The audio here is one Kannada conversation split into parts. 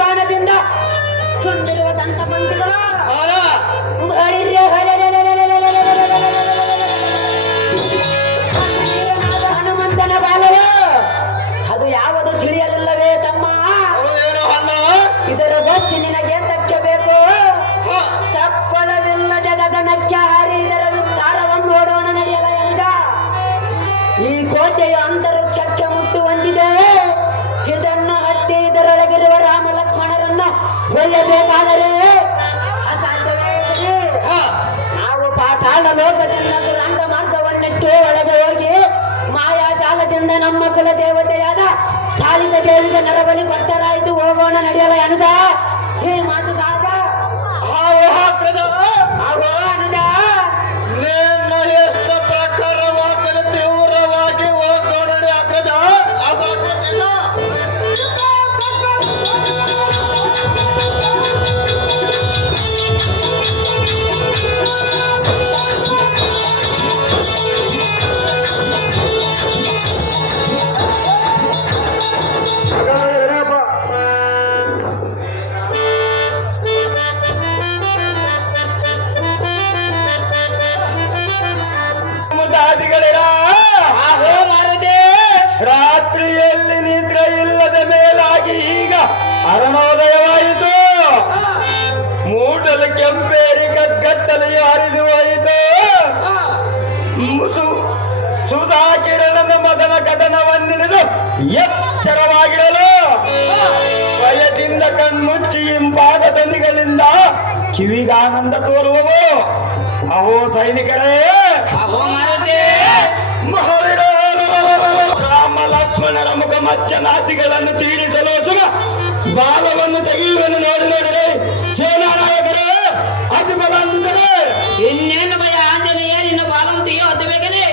ಬಾಣದಿಂದ ಸುಟ್ಟಿರುವ ದಂತ ಮಂದಿಗಳು ಹನುಮಂತನ ಬಾಲವು ಅದು ಯಾವುದು ತಿಳಿಯಲಿಲ್ಲವೇ ತಮ್ಮ? ಇದರ ಗೋಷ್ಠಿ ನಿನಗೆ ತಚ್ಚಬೇಕು. ಸಪ್ಪಳವಿಲ್ಲದ ಗಗನಕ್ಕೆ ಹಾರಿ ಇದರ ವಿಸ್ತಾರವನ್ನು ನೋಡೋಣ ನಡೆಯಲ ಎಂದ. ಈ ಕೋಟೆಯ ಅಂತರಿಕ್ಷಕ್ಕೆ ಮುಟ್ಟು ಹೊಂದಿದೆ. ಇದನ್ನು ಹತ್ತಿ ಇದರೊಳಗಿರುವ ರಾಮ ಲಕ್ಷ್ಮಣರನ್ನ ಒಯ್ಯಬೇಕಾದರೆ ಅಸಾಧ್ಯವೇ ಸರಿ. ನಾವು ಪಾತಾಳ ಲೋಕದಿಂದ ಸುರಾಂಗ ಮಾರ್ಗವನ್ನಿಟ್ಟು ಒಳಗೆ ಹೋಗಿ ಮಾಯಾಜಾಲದಿಂದ ನಮ್ಮ ಕುಲ ದೇವತೆಯಾದ ಕಾಳಿಕ ದೇವಿಗೆ ನರಬಲಿ ಕೊಟ್ಟರಾಯಿತು. ಹೋಗೋಣ ನಡೆಯಲ್ಲ ಅನುಜ. ಈ ಮಾತು ಸಾಗ ಅನುಜ. ನಿನ್ನ ಎಷ್ಟು ಪ್ರಕಾರವಾಗಿ ತೀವ್ರವಾಗಿ ಹೋಗೋಣ ಅಗ್ರಜ. ರಾತ್ರಿಯಲ್ಲಿ ನಿದ್ರೆ ಇಲ್ಲದ ಮೇಲಾಗಿ ಈಗ ಅರುಣೋದಯವಾಯಿತು. ಮೂಟಲು ಕೆಂಪೇರಿ ಕತ್ತಲೆಯು ಹರಿದು ಹೋಯಿತು. ಸುಧಾ ಕಿರಣದ ಮದನ ಕದನವನ್ನಿಡಿದು ಎಚ್ಚರವಾಗಿರಲು ಭಯದಿಂದ ಕಣ್ಮುಚ್ಚಿ ಇಂಪಾದ ಧ್ವನಿಗಳಿಂದ ಕಿವಿಗಾನಂದ ತೋರುವವು. ಅಹೋ ಸೈನಿಕರೇ, ಅಹೋ ಮಾರುತಿ, ಮಹಾವೀರ ರಾಮ ಲಕ್ಷ್ಮಣರ ಮುಖ ಮಚ್ಚನಾತಿಗಳನ್ನು ತೀರಿಸಲು ಸುಮ ಬಾಲವನ್ನು ತೆಗೆಯುವನ್ನು ನೋಡಿದರೆ ಸೇನಾ ನಾಯಕರು ಅತಿಬಲ ಅಂದಿದ್ದರೆ ಇನ್ನೇನು ಭಯ ಆಂಜನೇಯ, ನಿನ್ನ ಬಾಲಂ ತೆಗೆಯೋ ಅದು ಬೇಗನೆ.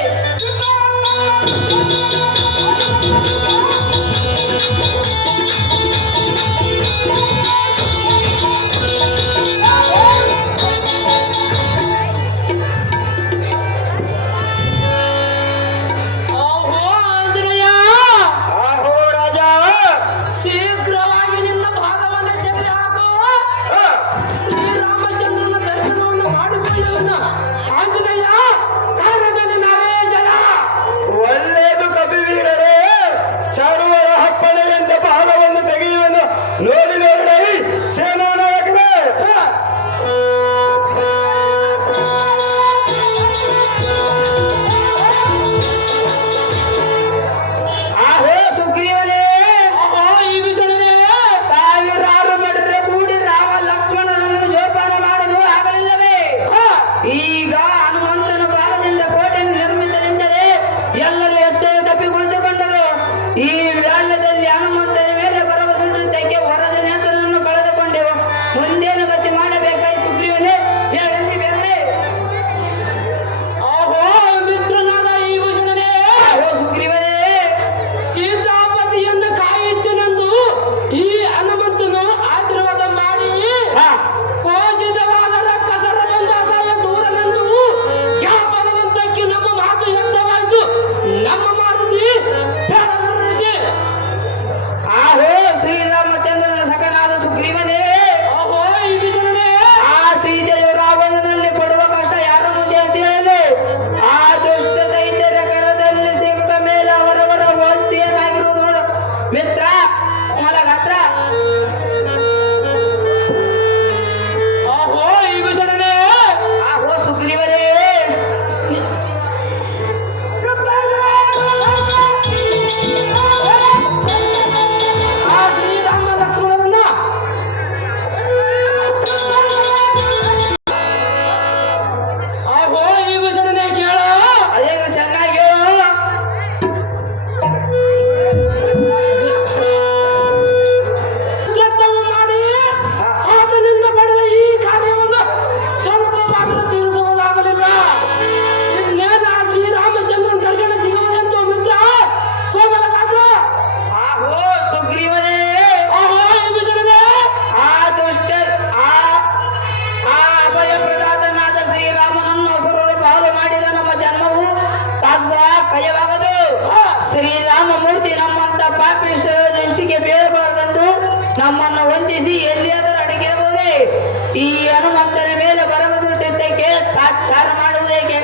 ಈ ಹನುಮಂತನ ಮೇಲೆ ಭರವಸೆಟ್ಟದ್ದಕ್ಕೆ ತಾತ್ಸಾರ ಮಾಡುವುದೇಕೆ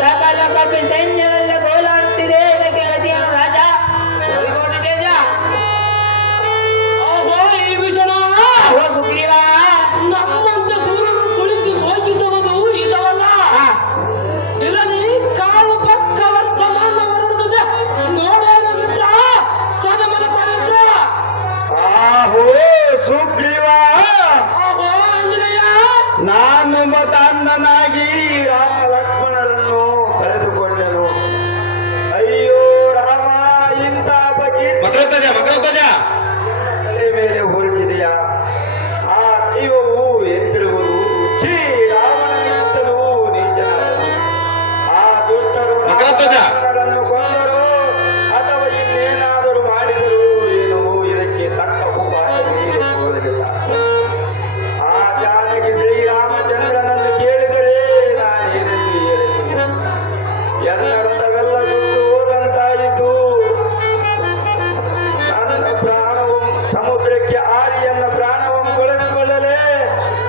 ಸಕಲ ಕಪಿ ಸೈನ್ಯವೆಲ್ಲ ಗೋಲಾಡುತ್ತಿದೆ ಇದಕ್ಕೆ ಗತಿಯನು ರಾಜ ತೇಜ ಈ ವಿಷಣ ಓ ಸುಗ್ರೀವ ನಮ್ಮಂತ ಸೂರ್ಯನು ಕುಳಿತು ಸೋಕಿಸುವುದು ಇದವಲ್ಲ. ಇದರಲ್ಲಿ ಕಾಳು ಪಕ್ಕ ವರ್ತಮಾನ ಹೊರಡುತ್ತದೆ ನೋಡೇನು ಮಿತ್ರ ಸದಮನ ಪವಿತ್ರ. ಆಹೋ ಸುಗ್ರೀವ, ಆಹೋ ಆಂಜನೇಯ, ನಾನು ಮತಾಂಧನಾಗಿ ರಾಮ ಲಕ್ಷ್ಮಣರನ್ನು ಕಳೆದುಕೊಂಡೆನು. ಅಯ್ಯೋ ರಾಮ, ಇಂಥ ಬಗ್ಗೆ ತಲೆ ಮೇಲೆ ಹೋಲಿಸಿದೆಯಾ? ಆ ದೈವವು ಎಂತಿರುವುದು ಛೀ, ರಾವಣನಿಗಿಂತಲೂ ನೀಚನಾದನು. ಆ ದುಷ್ಟರು ರಾಮನನ್ನು ಕೊಂದರು ಅಥವಾ ಇನ್ನೇನಾದರೂ ಮಾಡಿದರು ಏನೋ, ಇದಕ್ಕೆ ತಕ್ಕ ಉಪಾಯ ನೀಡುವುದಿಲ್ಲ. ಆ ಜಾನಕಿ ಶ್ರೀರಾಮಚಂದ್ರನನ್ನು ಕೇಳಿದರೆ ನಾನೇನೆಂದು ಹೇಳಲಿ? ಎಲ್ಲ ರಥವೆಲ್ಲ ಸುಟ್ಟು ಹೋದಂತಾಯಿತು. ನನ್ನ ಪ್ರಾಣವು ಸಮುದ್ರಕ್ಕೆ ಆರಿ ಎನ್ನ ಪ್ರಾಣವನ್ನು ಕಳೆದುಕೊಳ್ಳಲೇ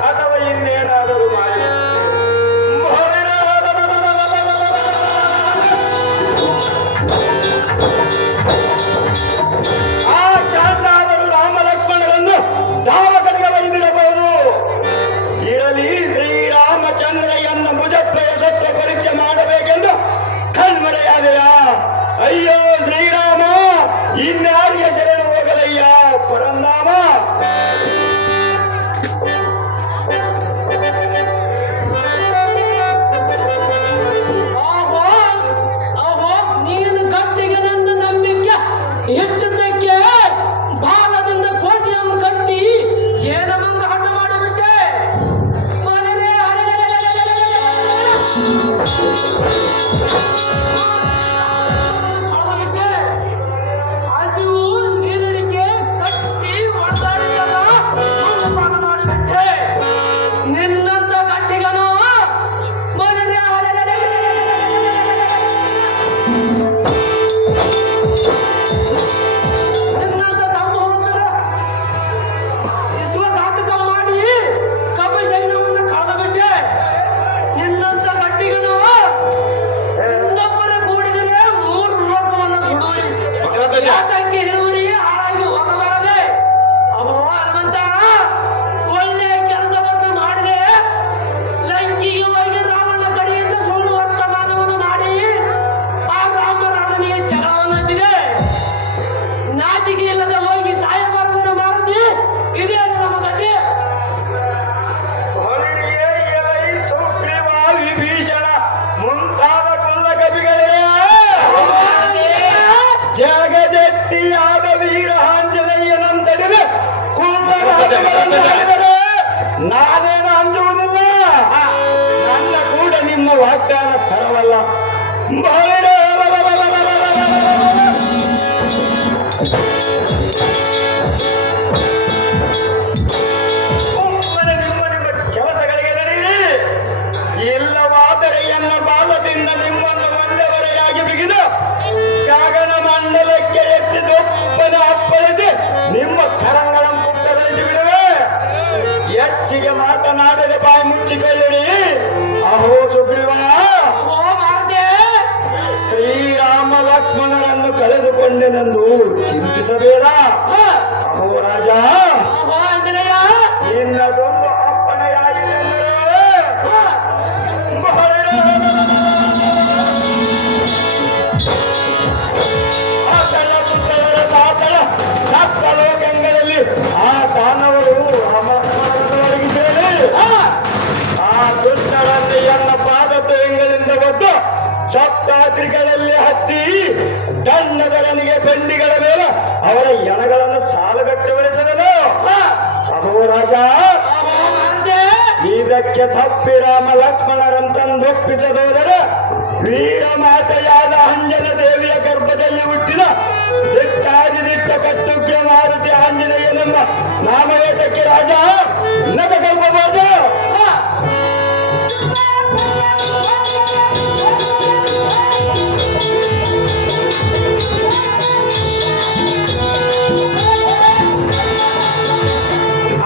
ಅಥವಾ ಇನ್ನೇನಾದರೂ ಮಾಡಿ ಆ ಚಾಂದಾದರು ರಾಮ ಲಕ್ಷ್ಮಣರನ್ನು ಯಾವ ಕಡೆಗೆ ಒಯ್ದಿಡಬಹುದು? ಇರಲಿ, ಶ್ರೀರಾಮಚಂದ್ರಯ್ಯನ ಭುಜತ್ವಯ ಸತ್ಯ ಪರೀಕ್ಷೆ ಮಾಡಬೇಕೆಂದು ಕಣ್ಮರೆಯಾದೆಯಾ? ಅಯ್ಯೋ ಶ್ರೀರಾಮ, ಇನ್ಯಾರಿಗೆ ಶರಣು ಹೋಗಲಯ್ಯ ಪರಂಧಾಮ. ಆಹೋ ಆಹೋ, ನೀನು ಗಟ್ಟಿಗೆ ನನ್ನ ನಂಬಿಕೆ ಎಷ್ಟಕ್ಕೆ ಬಾಲದಿಂದ ಕೋಟೆಯನ್ನು ಕಟ್ಟಿ ಏನನ್ನೊಂದು ಹಠ ಮಾಡಿಬಿಟ್ಟೆ. ಮನೆಯೇ ಹಸಿವು ನೀರಿಡಿಕೆ ಕಟ್ಟಿ ಒದ್ದಾಡಿದಾಗ ಮಣ್ಣುಪಾನ ಮಾಡಿಬಿಟ್ಟೆ. ನಿನ್ನಂತ ಗಟ್ಟಿಗನು ಮನೆಯೇ ನಿನ್ನಂತ ಸಂಭವಿಸಿದ ವಿಶ್ವಘಾತಕ ಮಾಡಿ ಕಪಿ ಸೈನ್ಯವನ್ನು ಕಳೆದುಬಿಟ್ಟೆ. ನಿನ್ನಂತ ಗಟ್ಟಿಗನು ಇನ್ನೊಬ್ಬರ ಕೂಡಿದರೆ ಮೂರು ಲೋಕವನ್ನು ಸುಡುವಿ. ಯಾತಕ್ಕೆ ಇರುವರಿ ಹಾಳಾಗಿ ಹೋಗಬಾರದೆ? ಅಮ್ಮೋ ಹನುಮಂತ, ಒಳ್ಳೆಯ ಕೆಲಸವನ್ನು ಮಾಡಿದೆ. ಲಂಕಿಗೆ ಹೋಗಿ ರಾವಣ ಕಡೆಯಿಂದ ಸುಳ್ಳು ವರ್ತಮಾನವನ್ನು ಮಾಡಿ ಆ ರಾಮರಾವಣನಿಗೆ ಜಗಳವನ್ನು ಹಚ್ಚಿದೆ. ನಾಚಿಕೆ ಇಲ್ಲದೆ ಹೋಗಿ ಸಾಯಬಾರದನ್ನು ಮಾಡುತ್ತಿ. ಇದೇ ನಮ್ಮ ಗತಿ. ಹೊರಡಿಯೇ ಎಲೈ ಸುಗ್ರೀವ, ವಿಭೀಷಣ ಮುಂತಾದ ಕುಲ್ಲ ಕವಿಗಳೇ, ಜಗಜಟ್ಟಿಯಾದ ವೀರ ಆಂಜನೇಯನಂತಡಿದೆ ಕುಲ್ಲರಾಜಗಳನ್ನು ಮಾಡಿದರೆ ನಾನೇನು ಅಂಜುವುದಿಲ್ಲ. ನನ್ನ ಕೂಡ ನಿಮ್ಮ ವಾಗ್ದಾನ ತರವಲ್ಲ. ಒಮ್ಮನೆ ನಿಮ್ಮ ಕೆಲಸಗಳಿಗೆ ನಡೆಯಿರಿ. ಇಲ್ಲವಾದರೆ ಎನ್ನ ಬಾಲದಿಂದ ನಿಮ್ಮನ್ನು ಒಂದೆವರೆಯಾಗಿ ಬಿಗಿದು ಗಗನ ಮಂಡಲಕ್ಕೆ ಎತ್ತಿ ದೊಪ್ಪನ ಅಪ್ಪಳಿಸಿ ನಿಮ್ಮ ಕರಂಗಳನ್ನು ಪುಟ್ಟಗೊಳಿಸಿ ಬಿಡುವೆ. ಹೆಚ್ಚಿಗೆ ಮಾತನಾಡದೆ ಬಾಯಿ ಮುಚ್ಚಿಕೊಳ್ಳಿರಿ. ಅಹೋ ಸುಗ್ರೀವ, ಓ ಮಾತೆ, ಶ್ರೀರಾಮ ಲಕ್ಷ್ಮಣರನ್ನು ಕಳೆದುಕೊಂಡೆನೆಂದು ಚಿಂತಿಸಬೇಡ. ಅಹೋ ರಾಜ, ಓ ಆಂಜನೇಯ, ಇನ್ನದೊಂದು ಅಪ್ಪಣೆಯಾಗಿದೆಂದರೆ ಆತಳ ಪುತ್ರರ ಸಾತಳ ಸಪ್ತ ಲೋಕಗಳಲ್ಲಿ ಆ ದಾನವರು ರಾಮಲಕ್ಷ್ಮಣರನ್ನು ಸೇರಿ ಆ ದುಷ್ಟರನ್ನು ಎನ್ನ ಪಾದ ತೋಯಂಗಳಿಂದ ಒದ್ದು ಸಪ್ತಾತ್ರಿಗಳಲ್ಲಿ ಹತ್ತಿ ದಂಡದರನಿಗೆ ಬೆಂಡಿಗಳ ಮೇಲೆ ಅವರ ಎಣಗಳನ್ನು ಸಾಲುಗಟ್ಟುಗೊಳಿಸಿದನು. ಅಹೋ ರಾಜ, ಓ ಮಾತೆ, ಇದಕ್ಕೆ ತಪ್ಪಿ ರಾಮ ಲಕ್ಷ್ಮಣರಂತಂದೊಪ್ಪಿಸದೋದರೆ ವೀರ ಮಾತೆಯಾದ ಅಂಜನ ದೇವಿಯ ಗರ್ಭದಲ್ಲಿ ಹುಟ್ಟಿದ ದಿಟ್ಟಾದಿ ದಿಟ್ಟ ಕಟ್ಟುಗ್ರ ಮಾರುತಿ ಆಂಜನೇಯನೆಂಬ ನಾಮವೇದಕ್ಕೆ ರಾಜ ನಗಲ್ಪಬಹುದು.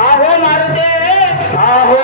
ಆಹೋ ಮಾರುತಿ, ಆಹೋ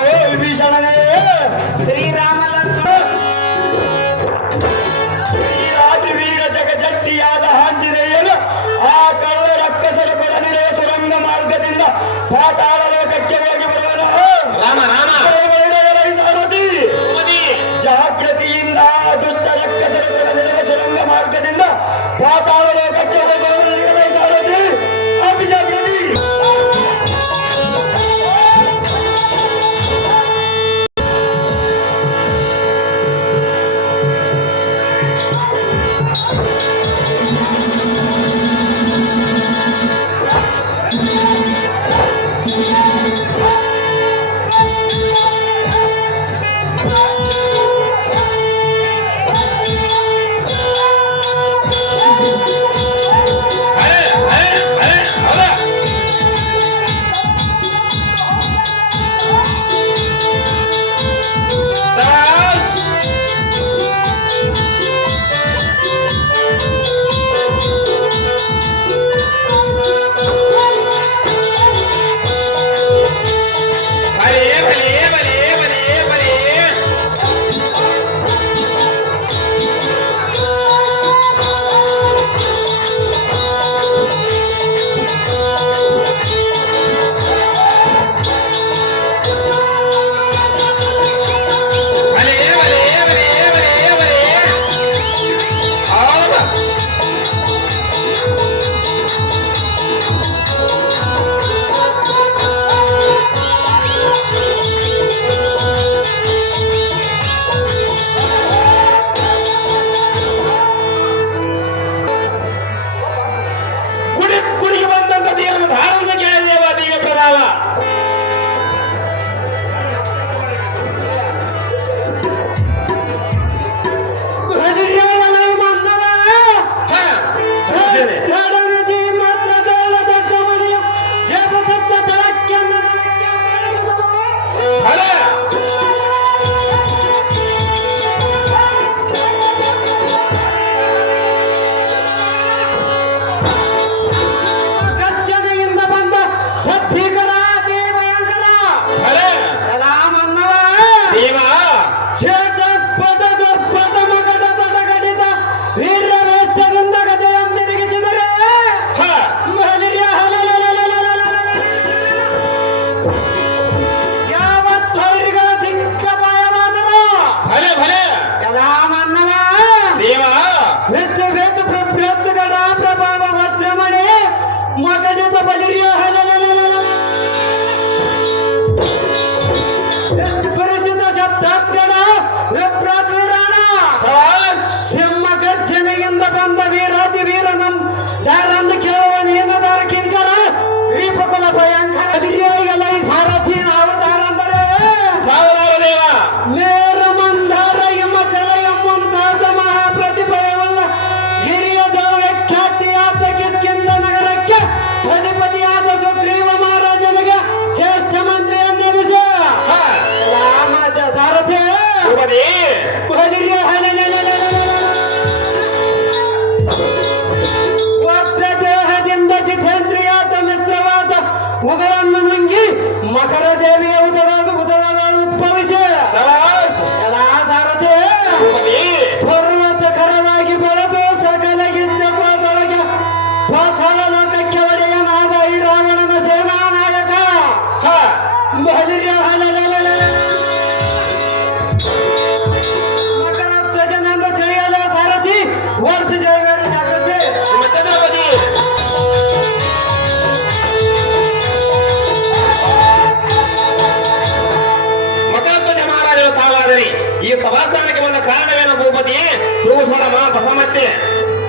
ತೂಸ್ಮಡಮ್ಮ ಬಸಮತ್ತೆ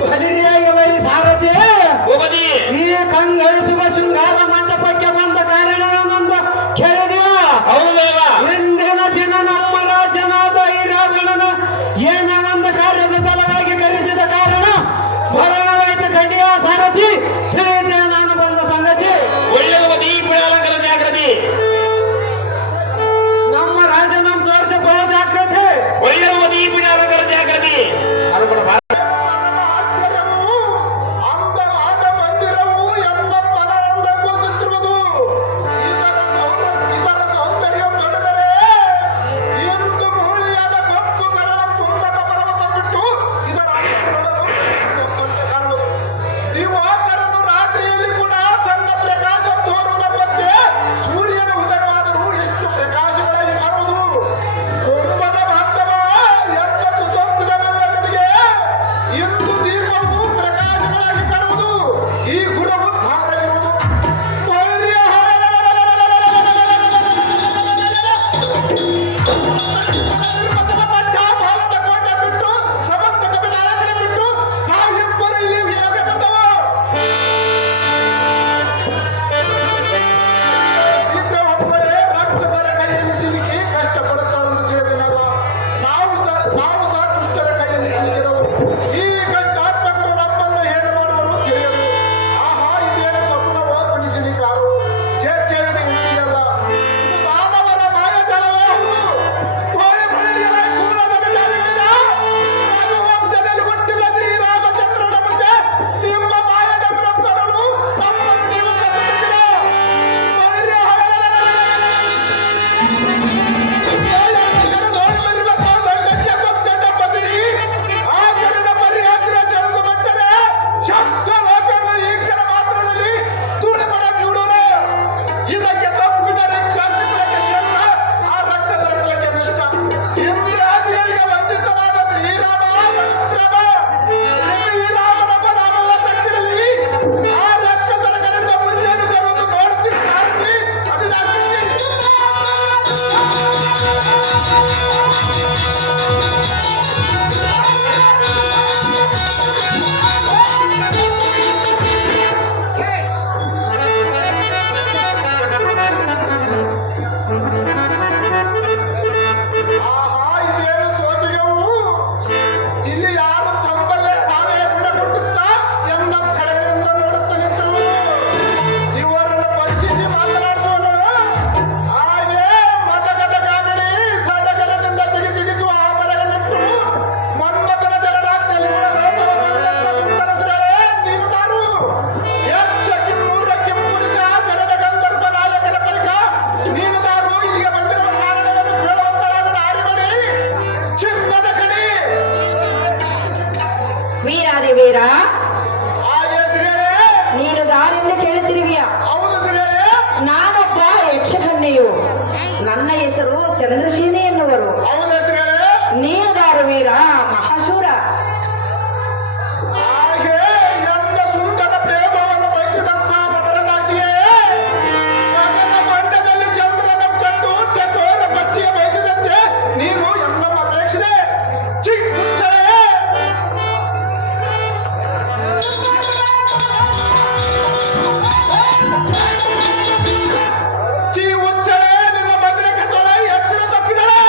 ಬಲಿರಿಯಾಗಿ ಸಾರಥಿ ಹೋಗದಿ ಈ ಕಂಗಳಿಸುವ ಶೃಂಗಾರ ಮಂಟಪಕ್ಕೆ ಬಂದ ಕಾರಣವೇನೆಂದು ಕೇಳಿದೆಯಾ? ಹೌದು ದೇವ. ಇಂದಿನ ದಿನ ನಮ್ಮ ರಾಜನಾದ ಈ ರಾವಣನ ಏನ ಒಂದು ಕಾರ್ಯದ ಸಲುವಾಗಿ ಕರೆಸಿದ ಕಾರಣ ಮರಣವಾಯ್ತು ಕಡ್ಡಿಯ ಸಾರಥಿ. ತಿಳಿದೆ ನಾನು ಬಂದ ಸಂಗತಿ. ಒಳ್ಳೆಯ ಮದಿ ಪುಣ್ಯಾಲಂಕರ ಜಾಗೃತಿ. ನಮ್ಮ ರಾಜ ನಮ್ ತೋರಿಸಬಹು ಜಾಗ್ರತೆ. ಒಳ್ಳೆಯ ಮದಿ ಪುಣ್ಯಾಲಂಕರ ಜಾಗೃತಿ. ರಾತ್ರಿಯಲ್ಲಿ ಕೂಡ ತನ್ನ ಪ್ರಕಾಶ ತೋರುವ ಮಧ್ಯೆ ಸೂರ್ಯನ ಉದಯವಾದರೂ ಎಷ್ಟು ಪ್ರಕಾಶಗಳಾಗಿ ಕಾಣುವುದು. ಕುಂಭದ ಬಾಂಧವ ಎಂತ ಸುಚೋತ್ತರವೆಲ್ಲರಿಗೆ ಇಂದು ದೀಪವು ಪ್ರಕಾಶಗಳಾಗಿ ಕಾಣುವುದು. ಈ ಗುಣವು ಭಾರವಿರುವುದು. ಬಾಲದ ಕೋಟ ಬಿಟ್ಟು ಸಮಸ್ತ ಕಪಿಲಾಲಕರ ಬಿಟ್ಟು ನಾವಿಬ್ಬರು ಇಲ್ಲಿ ವಿಯೋಗ ಬಂದವು. ಸೀತೆ ಒಬ್ಬರೇ ರಾಕ್ಷಸರ ಕೈಯಲ್ಲಿ ಸಿಲುಕಿ ಕಷ್ಟಪಡುತ್ತಾಳೆಂದು ತಿಳಿದಿನವ. ನಾವು ಸಹ ದುಷ್ಟರ ಕೈಯಲ್ಲಿ ಸಿಲುಕಿದವು. ಈ ಕಷ್ಟಾತ್ಮಕರು ನಮ್ಮನ್ನು ಹೇಗೆ ಮಾಡುವರು ತಿಳಿಯದು. ಆಹಾ, ಇದೇನು ಸ್ವಪ್ನವೋ ಮನುಷ್ಯನಿಗಾರು ಚೇಚೆಯದೆ ಉಳಿಯಲ್ಲ. ಇದು ಮಾನವರ ಮಾಯಾಜಾಲವೇ ಹೌದು. ಕೋಳಿ ಮಳೆಯಲ್ಲ ಕೂಲದ ವಿಚಾರಗಳಿಂದ ರಘುವಂಶದಲ್ಲಿ ಹುಟ್ಟಿದ ಶ್ರೀರಾಮಚಂದ್ರನ ಮುಂದೆ ನಿಮ್ಮ ಮಾಯದ ಬ್ರಹ್ಮರನು ನಮ್ಮನ್ನು ನೀವು ಕರೆದಿದ್ದೀರಾ? ಇದಕ್ಕೆ ತಪ್ಪಿದರೆ ಆ ರಕ್ತದ ಕುಲಕ್ಕೆ ನಷ್ಟ. ಇಂದ್ರಾದಿಗಳಿಗೆ ವಂದಿತನಾದ ಶ್ರೀರಾಮ ಶ್ರೀರಾಮನೊಬ್ಬ ನಾಮವ ತಟ್ಟಿರಲಿ. ಆ ರಕ್ತದ ಕಡೆಯಿಂದ ಮುಂದೇನು ತರುವುದು ನೋಡುತ್ತೀವಿ. ಆಹಾ, ಇದೇನು ಸೋಜಿಗವು. ಇಲ್ಲಿ ಯಾರು ತಮ್ಮಲ್ಲೇ ತಾವೇ ಗುಣ ಕೊಡುತ್ತಾ ಎಂಬ ಕಳೆಯಿಂದ ನೋಡುತ್ತಾ ನಿಂತರು. ಇವರನ್ನು ಪರೀಕ್ಷಿಸಿ ಮಾತನಾಡಿಸೋನು. ಹಾಗೆ ಮದಗದ ಕಾಗಡಿ ಸಡಗರದಿಂದ ಜಿಗಿಜಿಗಿಸುವ ಆ ಮರಗಳಿಟ್ಟು ಮನ್ಮಥನ ಜಲರಾತ್ರಿಯಲ್ಲಿ ಸುಂದರಸರೇ ನಿಂತರು. ಯಕ್ಷ ಕಿಮ್ಮೂರ ಕಿಂಪುರುಷ ಗರಡ ಗಂಧರ್ವ ನಾಯಕನ ಬಳಿಕ ನೀನು ತಾರು ಇಲ್ಲಿಗೆ ಬಂದಿರುವ ಕಾರಣವನ್ನು ಕೇಳುವಂತರಾದ ನಾರಿಮಣಿ ಚಿನ್ನದ ಕಡಿ. ವೀರಾದಿ ವೀರ, ಹಾಗೆ ಶ್ರೀಯೇ, ನೀನು ದಾರಿಯಿಂದ ಕೇಳುತ್ತಿರುವಿಯ. ಹೌದು ಶ್ರೀಯೇ, ನಾನೊಬ್ಬ ಯಕ್ಷಕನ್ಯೆಯು. ನನ್ನ ಹೆಸರು ಚಂದ್ರಶೀಲೆ ಎನ್ನುವರು. ಹೌದು ಶ್ರೀಯೇ. ನೀನು ದಾರು ವೀರ ಮಹಾಶೂರ. ಹಾಗೆ ಎಂದ ಸುಂದರ ಪ್ರೇಮವನ್ನು ಬಯಸಿದಂತ ಮಕರದಾಸಿಯೇ, ಗಗನ ಮಂಡದಲ್ಲಿ ಚಂದ್ರನ ಕಂಡು ಚಕೋರ ಪಕ್ಷಿಯ ಬಯಸಿದಂತೆ ನೀನು ಎನ್ನಮ್ಮ ಅಪೇಕ್ಷಿದೆ. ಚಿಕ್ಕುಚ್ಚಳೆ ಚಿ ಉಚ್ಚಳೆ ನಿಮ್ಮ ಮಧುರಕ್ಕೆ ತೊಳೆ ಎಚ್ಚರ ತಪ್ಪಿದಳೆ.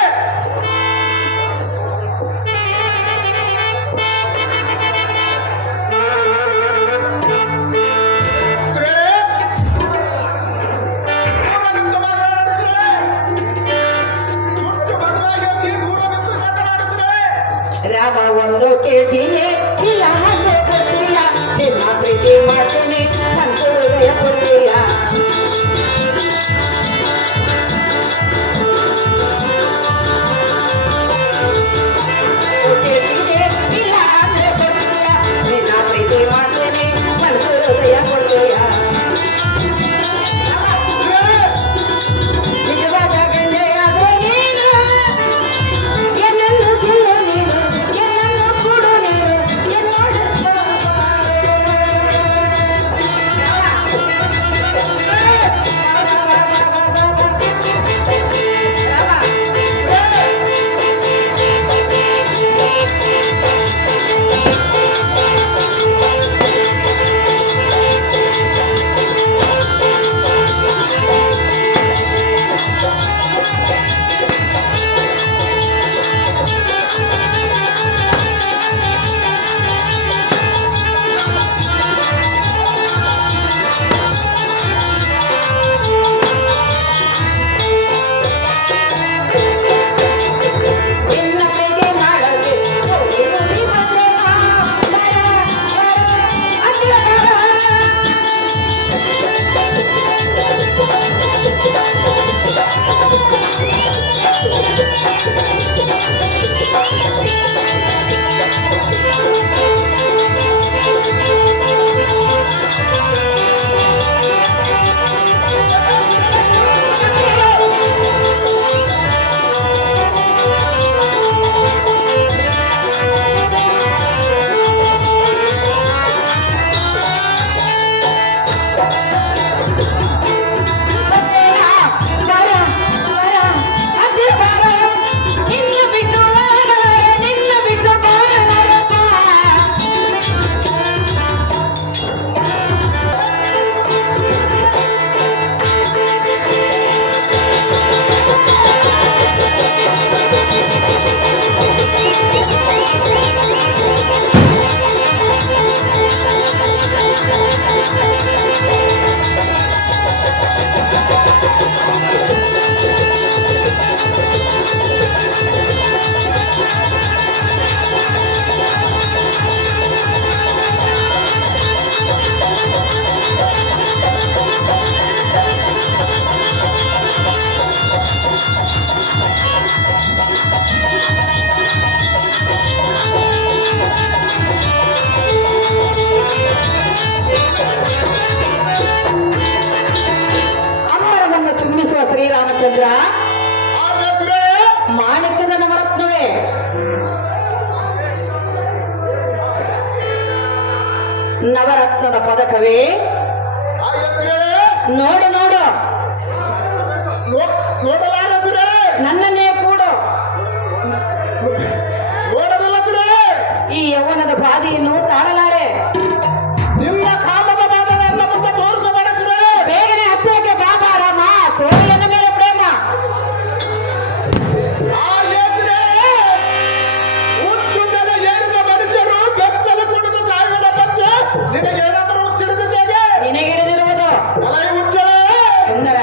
ಮಾಣಿಕ್ಯದ ನವರತ್ನವೇ, ನವರತ್ನದ ಪದಕವೇ, ಆ ಹೆಸರೇ ನೋಡು ನೋಡು, ನೋಡಲಾರದ್ರೆ ನನ್ನನ್ನೇ ಕೂಡು. ನೋಡದಲ್ಲದ್ರೆ ಈ ಯೌವನದ ಬಾಧೆಯನ್ನು ತಾಳಲಾರೆ. ನಿಮ್ಮ ಕಾಮದ ಬಾಧೆಯನ್ನ ಮುಂದೆ ತೋರಿಸಬೇಡದ್ರೆ ಬೇಗನೆ ಹತ್ತಿರಕ್ಕೆ ಬಾಬಾ ರಾಮ, ತೋರಿಯನ್ನ ಮೇಲೆ ಪ್ರೇಮ. ಆ ಹೆಸರೇ ಹುಚ್ಚು ನೆಲ ಏರಿದ ಮನುಷ್ಯರು ಬೆತ್ತಲು ಕುಡಿದು ಸಾವಿರ ಬಗ್ಗೆ ನಿನಗೇನಾದರೂ ತಿಳಿದಿದ್ದೇನೆ? ನಿನಗಿಡಿದಿರುವುದು ಅಲೈ ಹುಚ್ಚರೇ ಸುಂದರ.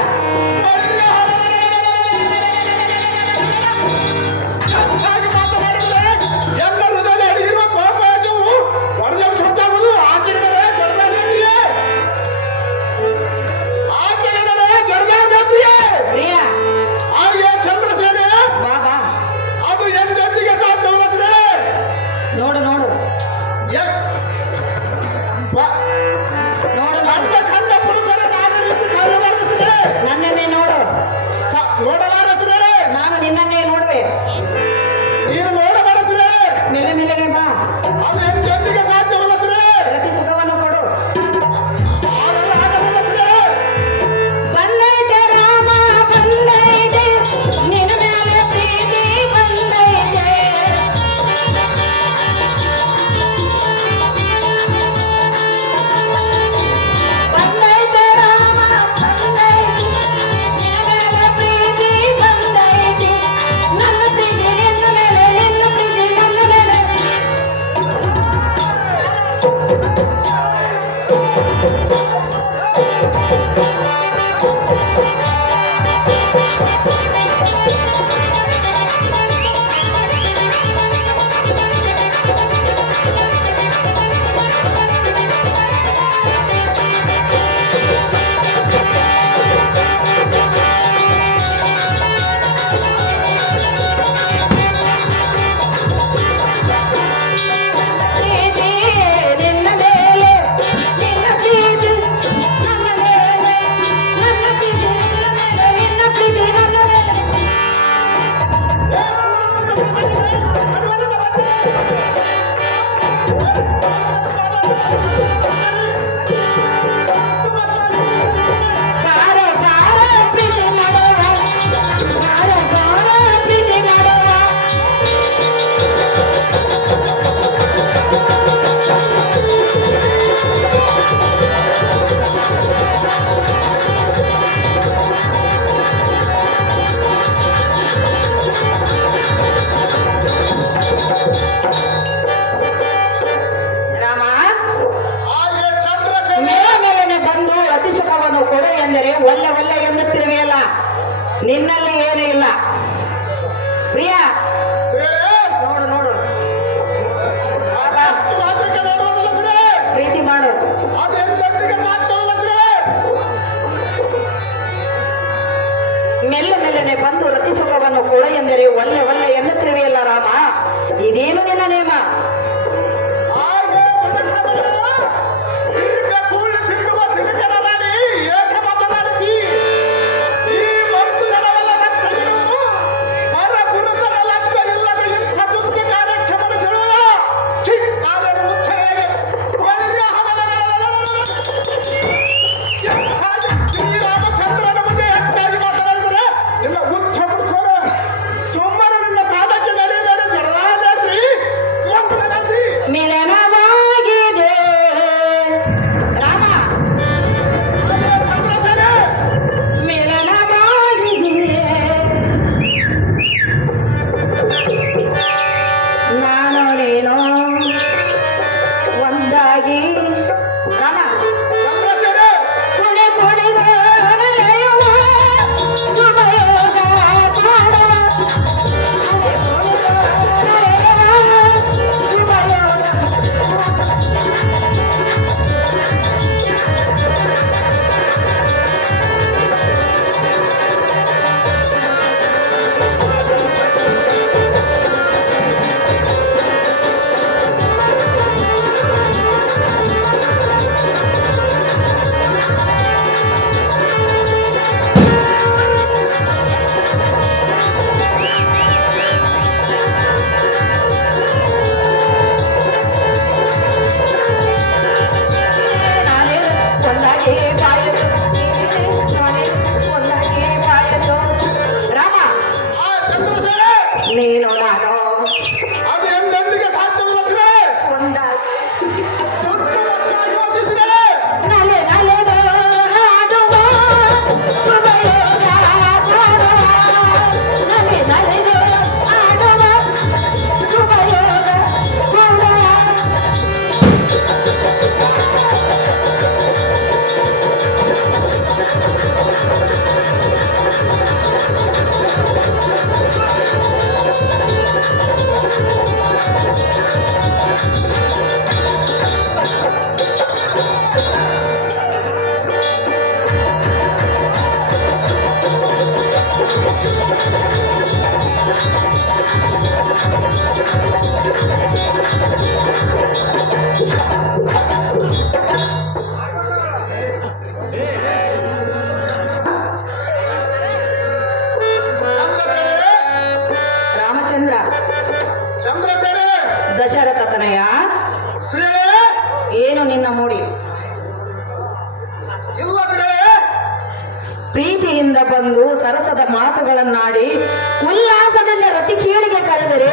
ನೀನು ನಾನು ಅದು ಎಂದೆಂದಿಗೆ ಸಾಧ್ಯವಿಲ್ಲ ಶ್ರೀ. ಒಂದಾಗಿ ಸುತ್ತಮುತ್ತಲಾಗಿ ಯೋಚಿಸಿದರೆ ನಲೆ ನಲೆದು ಹಾಡುವ ಸುಖಯೋಗ ನಲೆ ನಲೆದು ಹಾಡುವ ಸುಖಯೋಗ ರಾಮಚಂದ್ರ ಚಂದ್ರಸೇನೆ ದಶರಥ ತನಯ ಶ್ರೀ. ಏನು ನಿನ್ನ ಮೂಡಿ ಇಲ್ಲ ಶ್ರೀ. ಪ್ರೀತಿಯಿಂದ ಬಂದು ಸರಸದ ಮಾತುಗಳನ್ನಾಡಿ ಉಲ್ಲಾಸದಿಂದ ರತಿ ಕೀಳಿಗೆ ಕಳೆದರೆ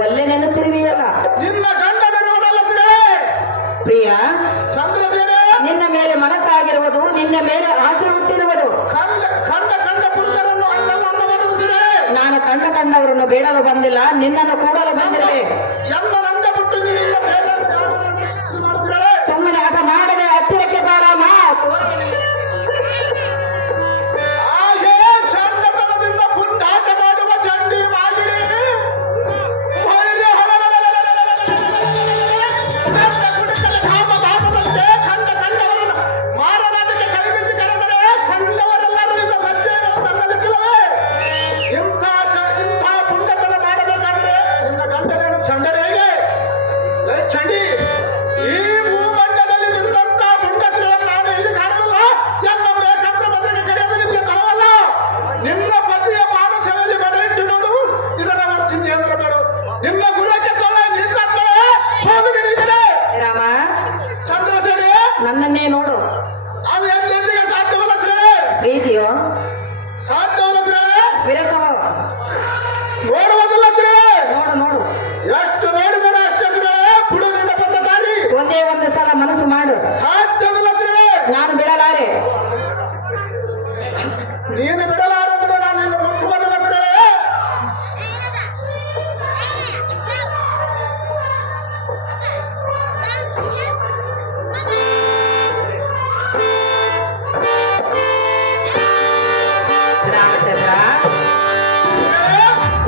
ಒಲ್ಲೆ ನೆನ್ನುತ್ತಿರುವೆಯಲ್ಲ ನಿನ್ನ ಗಂಡನಿರುವುದಲ್ಲ ಶ್ರೀ. ಪ್ರಿಯ ಚಂದ್ರಸೇನೆ ನಿನ್ನ ಮೇಲೆ ಮನಸ್ಸಾಗಿರುವುದು ನಿನ್ನ ಮೇಲೆ ಆಸೆ ಹುಟ್ಟಿರುವುದು ಕಂಡ ಕಂಡ ಕಂಡ ಪುರುಷರನ್ನು ಅಣ್ಣವನ್ನು ಶ್ರೀ. ನಾನು ಕಂಡವರನ್ನು ಬೇಡಲು ಬಂದಿಲ್ಲ ನಿನ್ನನ್ನು ಕೂಡಲು ಬಂದಿರುವೆ ಎಲ್ಲ ನಂದ ಬಿಟ್ಟು ನಿನ್ನ ಮೇಲೆ ಶ್ರೀ. ಸುಮ್ಮನೆ ಆಟ ಮಾಡದೆ ಹತ್ತಿರಕ್ಕೆ ಬಾರಮ್ಮ ಹಾಗೆ ಚಂಡತನದಿಂದ ಪುಂಡಾಟ ಮಾಡುವ ಚಂಡಿ ಮಾಡಿರಿ. ಹೊರಗೆ ಕಂಡ ಕುಡಿತದ ಕಾಮಭಾವದಂತೆ ಕಂಡವರನ್ನು ಮಾರನಾಟಕ್ಕೆ ಕೈಬಿಸಿ ಕರೆದರೆ ಕಂಡವರೆಲ್ಲರೂ ಈಗ ಮಧ್ಯೆಯನ್ನು ಸನ್ನಲಿಕ್ಕಿಲ್ಲವೇ? ಇಂಥ ಪುಂಡತನ ಮಾಡಬೇಕಾದ್ರೆ ನಿನ್ನ ಗಂಡನೇನು ಚಂಡರೇಗೆ? ಲೇ ಚಂಡಿ, ಈ ಭೂಮಂಡಲದಲ್ಲಿ ನಿನ್ನಂತ ಪುಂಡಸ್ತ್ರೀಯನ್ನು ನಾನು ಇಲ್ಲಿ ಕಾಣಲ್ಲ. ಎಲ್ಲವೇ ಸಂಭ್ರಮದಲ್ಲಿ ಕರೆಯಲು ನಿಮಗೆ ಸಮವಲ್ಲ. ನಿನ್ನ ಪತಿಯ ಪಾದಸೆಯಲ್ಲಿ ಮನೆಯಿಟ್ಟು ನೋಡು. ಇದರ ಇನ್ನೇನು ಮಾಡು. ನಿನ್ನ ಗುರಕ್ಕೆ ತೊಲೆ ನಿಂತಂತೆ ಹೋಗುತ್ತಿದೆ. ರಾಮ ಚಂದ್ರಸೇನೆ, ನನ್ನನ್ನೇ ನೋಡು ಅದು ಎಂದೆಂದಿಗೆ ಸಾಧ್ಯವಲ್ಲ ಶ್ರೀ. ಪ್ರೀತಿಯೋ ಸಾಧ್ಯವಲ್ಲ ಶ್ರೀ. ವಿರಸವೋ ನೋಡುವುದಿಲ್ಲ ಶ್ರೀ. ನೋಡು ನೋಡು ಎಷ್ಟು ನೋಡಿದರೆ ಅಷ್ಟೇ ಶ್ರೀ. ಬಿಡು ನಿನ್ನ ಬಂದ ದಾರಿ. ಒಂದೇ ಒಂದು ಸಲ ಮನಸ್ಸು ಮಾಡು ಸಾಧ್ಯವಿಲ್ಲ ಶ್ರೀ. ನಾನು ಬಿಡಲಾರೆ ನೀನು ಬಿಡಲಾರದ್ರೆ ನಾನು ನಿನ್ನ ಮುಟ್ಟುವುದಿಲ್ಲ ಶ್ರೀ. ರಾಮಚಂದ್ರ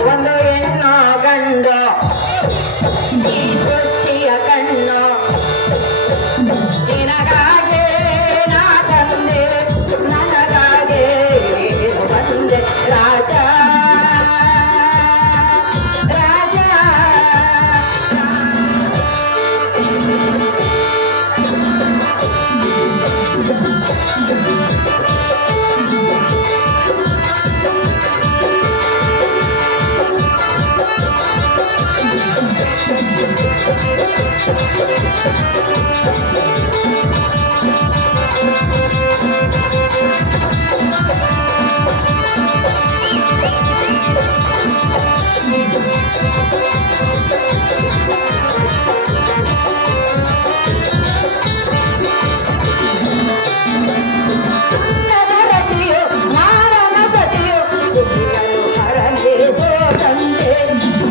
ಒಂದು ಹೆಣ್ಣು ಗಂಡು ಈ ಸೃಷ್ಟಿಯ ಕಣ್ಣು ನಿನಗಾಗೆ ನಾ ತಂದೆ ನನಗಾಗೆ ಬಂದೆ ರಾಜ ರಾಜ ನರತಿಯೋ ಮಾರನ ಸತಿಯೋ ಸುಖಿಗಳು ಹರಳೆ ಸೋತಂತೆ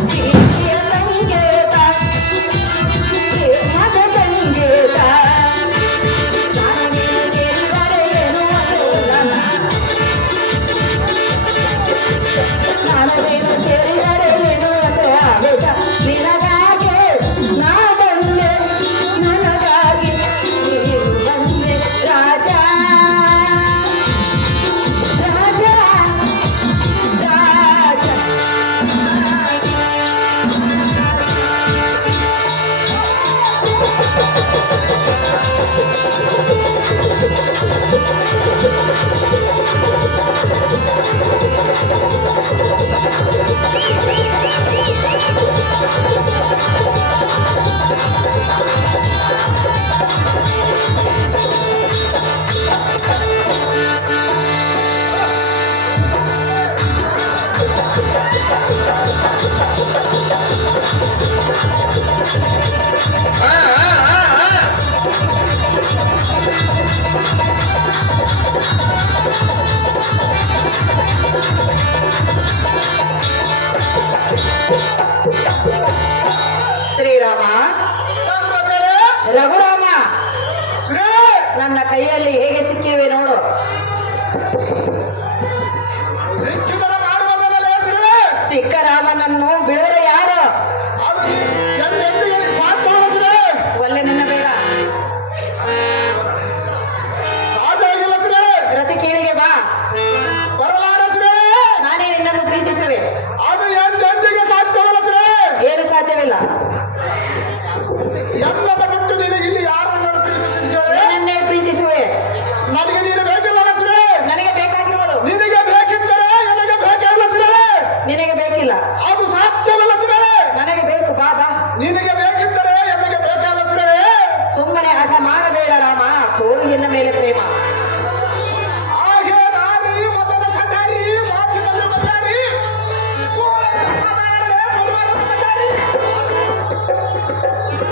ಪ್ರೀತಿಯ ಸಂಕೇತ ಮದ ಸಂಗೀತ ನನಗೆ ಗೆಲ್ಲರೆಯನು ಅನುಲನ ನನಗೇನು ಸೇರಿದರೆಯನು ಅದು ಆಗುತ್ತ ನಿನಗಾಗೆ ನಾ ಬಂದೆ ನನಗಾಗಿ ನೀನು ಬಂದೆ ರಾಜ ರಾಜ ರಾಜ ಶ್ರೀ ನಿನಗೆ ಬೇಕಿಲ್ಲ. ಅದು ಸಾಧ್ಯವಲ್ಲ ಸುಗಳೇ. ನನಗೆ ಬೇಕು ಬಾಬಾ. ನಿನಗೆ ಬೇಕಿದ್ದರೆ ಎಮಗೆ ಬೇಕಾದ ಸುಗಳೇ. ಸುಮ್ಮನೆ ಹಠ ಮಾಡಬೇಡ ರಾಮ, ತೋರು ನಿನ್ನ ಮೇಲೆ ಪ್ರೇಮ. ಹಾಗೆ ನಾರಿ ಮತದ ಕಟಾರಿ ಮಾತಿನಲ್ಲಿ ಬದ್ದಾರಿ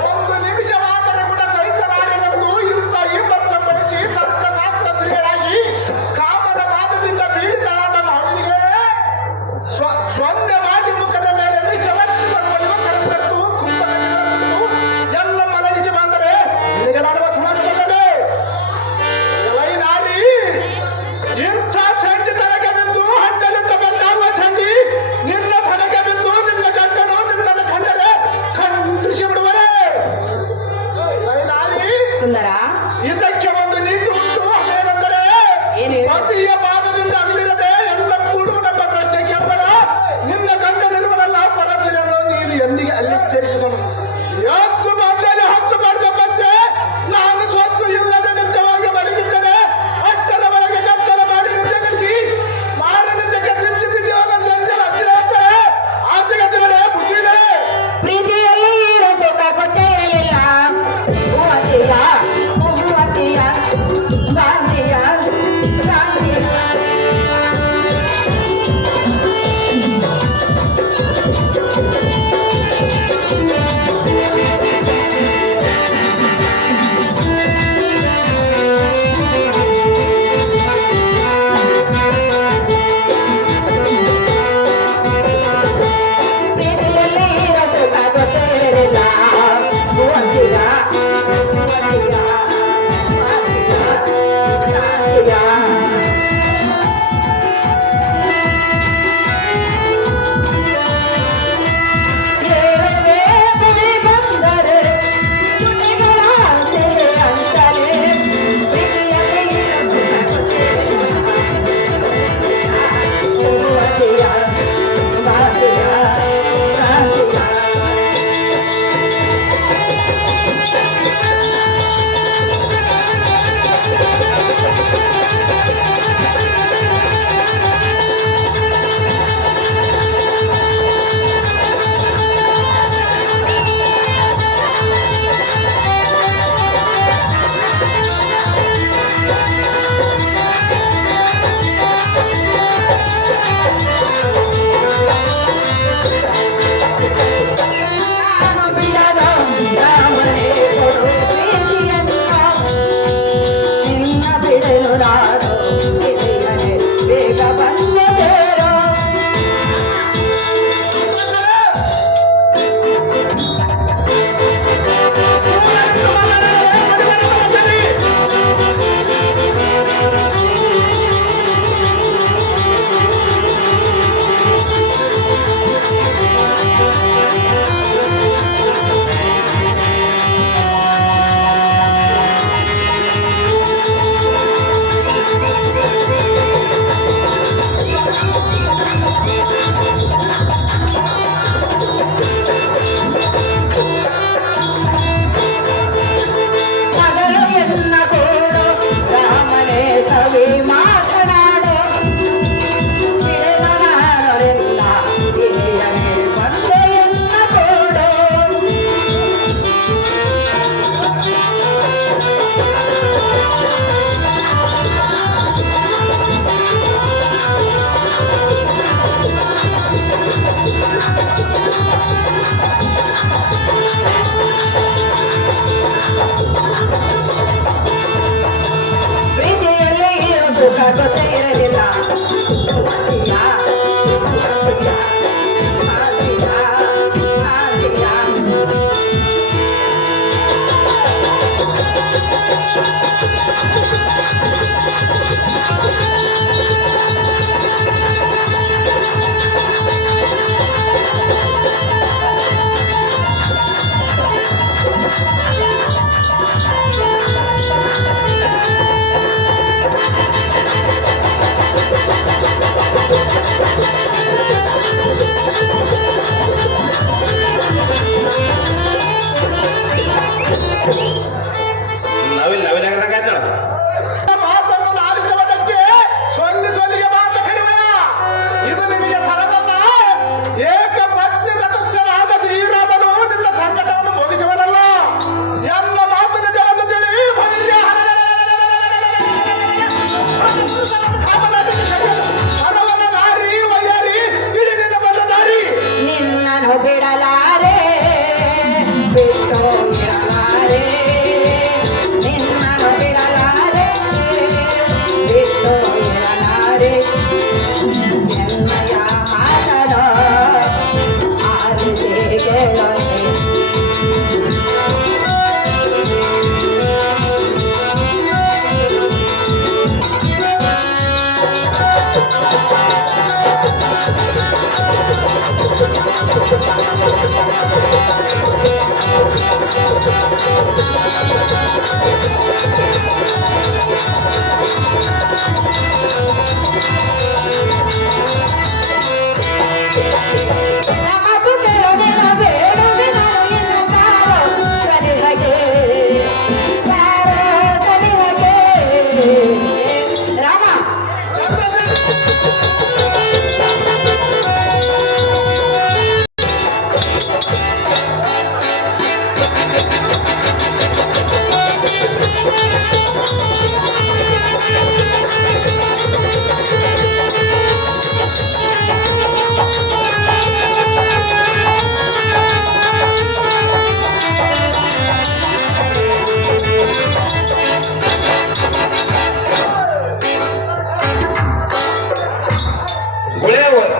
ಒಂದು ನಿಮಿಷವಾದರೆ ಕೂಡ ಸಹಿಸಲಾಗಲೆಂದು ಇಂಥ ಇಬ್ಬರನ್ನ ಬಳಸಿ ತರ್ಕಶಾಸ್ತ್ರ ಶ್ರೀಗಳಾಗಿ ಕಾಮದ ವಾದದಿಂದ ಪೀಡಿತಳಾದ ಅವನಿಗೆ ಸ್ವಂತ ಮಾತಿ ಮುಖದ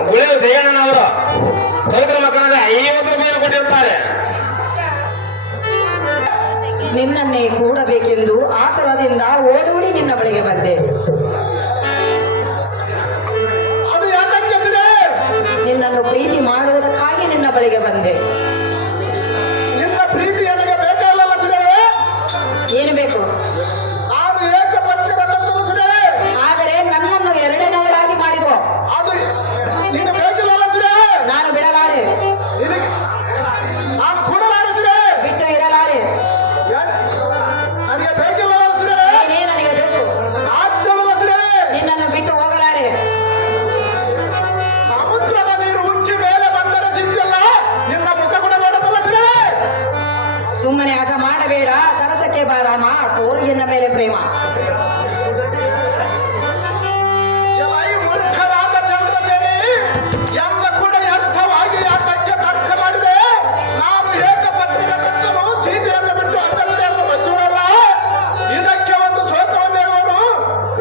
ಗುಳೇವ್ ಜಯಣ್ಣನವರು ಪವಿತ್ರ ಮಕ್ಕಳಿಗೆ 50 ರೂಪಾಯಿಯನ್ನು ಕೊಟ್ಟಿರುತ್ತಾರೆ. ನಿನ್ನನ್ನೇ ಕೂಡಬೇಕೆಂದು ಆತುರದಿಂದ ಓಡೋಡಿ ನಿನ್ನ ಬಳಿಗೆ ಬಂದೆ. ಅದು ಯಾಕಂದ್ರೆ ನಿನ್ನನ್ನು ಪ್ರೀತಿ ಮಾಡುವುದಕ್ಕಾಗಿ ನಿನ್ನ ಬಳಿಗೆ ಬಂದೆ. ನಿನ್ನ ಪ್ರೀತಿ ನನಗೆ ಬೇಕಾಗಲ್ಲ ಸುರೇ. ಏನು ಬೇಕು? ನಾನು ಏಕಪತ್ನಿ ಬಂದಂತರು ಸುರೇ. ಆದರೆ ನನ್ನನ್ನು ಎರಡನೇವರಾಗಿ ಮಾಡಿಕೋ. ಅದು ನೀನು ಬೇಕಿಲ್ಲ ಸುರೇ. ನಾನು ಬಿಡಲಾರೆ, ನಿನಗೆ ನಾನು ಕೊಡಲಾರೆ ಸುರೇ. ಬಿಟ್ಟು ಇರಲಾರೆ. ನನಗೆ ಬೇಕಿಲ್ಲ ಸುರೇ. ನೀನೇ ನನಗೆ ಬೇಕು. ಸಾಧ್ಯವಲ್ಲ ಸುರೇ. ನಿನ್ನನ್ನು ಬಿಟ್ಟು ಹೋಗಲಾರೆ. ಸಮುದ್ರದ ನೀರು ಉಚ್ಚಿ ಮೇಲೆ ಬಂದರೆ ಸಿಂಚಲ್ಲ, ನಿನ್ನ ಮುಖ ಕೂಡ ನೋಡಬಲ್ಲ ಸುರೇ. ಸುಮ್ಮನೆ ಆಟ ಮಾಡಬೇಡ. ಸರಸಕ್ಕೆ ಬಾರಾಮ, ತೋರಿನ ಮೇಲೆ ಪ್ರೇಮ. ಈ ಮೂರ್ಖರಾದ ಚಂದ್ರಸೇನಿ ಎಂದ ಕೂಡ ಅರ್ಥವಾಗಿ ಆಟಕ್ಕೆ ತರ್ಕ ಮಾಡಿದೆ. ನಾನು ಏಕಪತ್ನಿಯ ತತ್ವವು ಸೀತೆಯನ್ನು ಬಿಟ್ಟು ಅಂತರದಲ್ಲಿ ಬಯಸುವಲ್ಲ. ಇದಕ್ಕೆ ಒಂದು ಸೋತವನು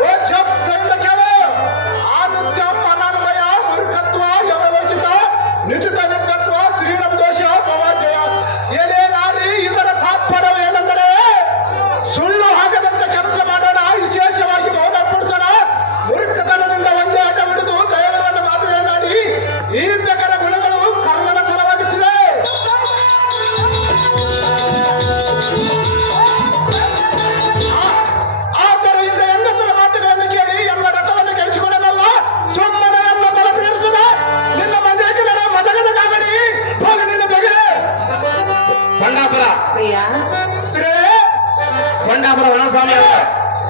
ಓ ಶಬ್ದದಿಂದ ಕೇಳ. ಆನುತ್ಯಂ ಅನನ್ವಯ ಮೂರ್ಖತ್ವ ಯವಲೋಕಿತ ನಿಚಿತ ನಿರ್ಗತ್ವ ಶ್ರೀರಂ ದೋಷ ಪವಾಜಯ. ಏನೇ ನಾರಿ ಇದರ ಸಾತ್ಪರವೇನೆಂದರೆ ಸುಳ್ಳು ಹಾಕದಂತೆ ಕೆಲಸ ಮಾಡೋಣ, ವಿಶೇಷವಾಗಿ ಮೌನ ಪಡಿಸೋಣ, ಮೂರ್ಖತನದಿಂದ ಒಂದೇ ಆಟ ಹಿಡಿದು ದಯವಿಲ್ಲದ ಮಾತುಗಳನ್ನಾಡಿ ಈ ಪ್ರಕಾರ ಗುಣಗಳು ಕರ್ಮನ ಸಲವಾಗುತ್ತಿದೆ. ಆದ್ದರಿಂದ ಹೆಂಗಸರ ಮಾತುಗಳನ್ನು ಕೇಳಿ ಎಂಬ ರಥವನ್ನು ಕೆಡಿಸಿಕೊಳ್ಳಲ್ಲ. ಸುಮ್ಮನೆ ಎಲ್ಲ ಬಲ ತೀರಿಸುತ್ತದೆ. ನಿನ್ನ ಮಂದಿರಕ್ಕೆ ನನ್ನ ಮದಗದ ಕಾಗಡಿ ಹೋಗಿ ನಿನ್ನ ಬಗೆರೆ ಕೊಂಡಾಪುರ ಪ್ರಿಯ, ಕೊಂಡಾಪುರ ವನಸ್ವಾಮಿ ಅವರು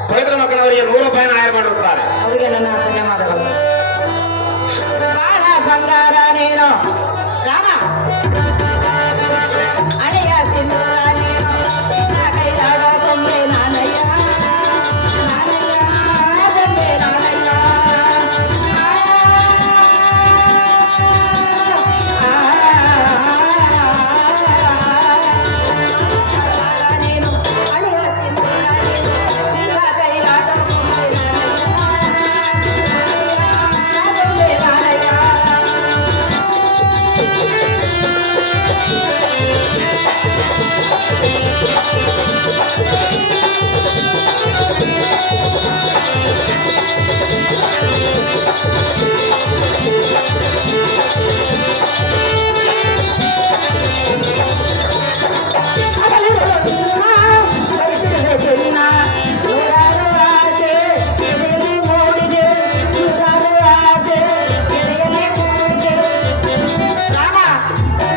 ಪವಿತ್ರ ಮಕ್ಕಳವರಿಗೆ 100 ರೂಪಾಯಿನ ಆಯ್ಕೆ ಮಾಡಿರುತ್ತಾರೆ. ಅವರಿಗೆ ನನ್ನ ಧನ್ಯವಾದಗಳು. ಬಾಳ ಬಂಗಾರ ನೀನು ರಾಮ, ಅಣೆಯ ಸಿಂಧೂರ ನೀನು, ನಿನ್ನ ಕೈಲಾಡ ಗೊಂಬೆ ನಾನಯ್ಯ, ನಾನಯ್ಯ, ಗೊಂಬೆ ನಾನಯ್ಯ. ನೀನು ಅಣೆಯ ಸಿಂಧೂರ ನೀನು, ನಿನ್ನ ಕೈಲಾಡ ಗೊಂಬೆ ನಾನಯ್ಯ.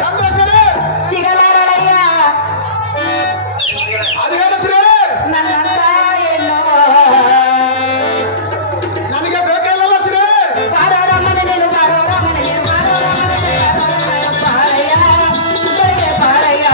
ಚಂದ್ರಸೇನೆ ಸಿಗಲಾರಳಯ್ಯ ಅದೇನು ಸುರೇ. ನನ್ನಂತ ಏನು ನನಗೆ ಬೇಕಿಲ್ಲ ಸುರೇ. ಪಾರೋರಮ್ಮನ ನೀನು, ಪಾರೋರಮ್ಮನ ನೀನು, ಪಾರೋರಮ್ಮನ ನೀನು, ಪಾರಯ್ಯ, ಬೆಳಗ್ಗೆ ಪಾರಯ್ಯ.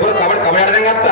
ಇಬ್ಬರು ಕಬಡ್ಡಿ ಆಡ್ದಂಗ ಆಗ್ತ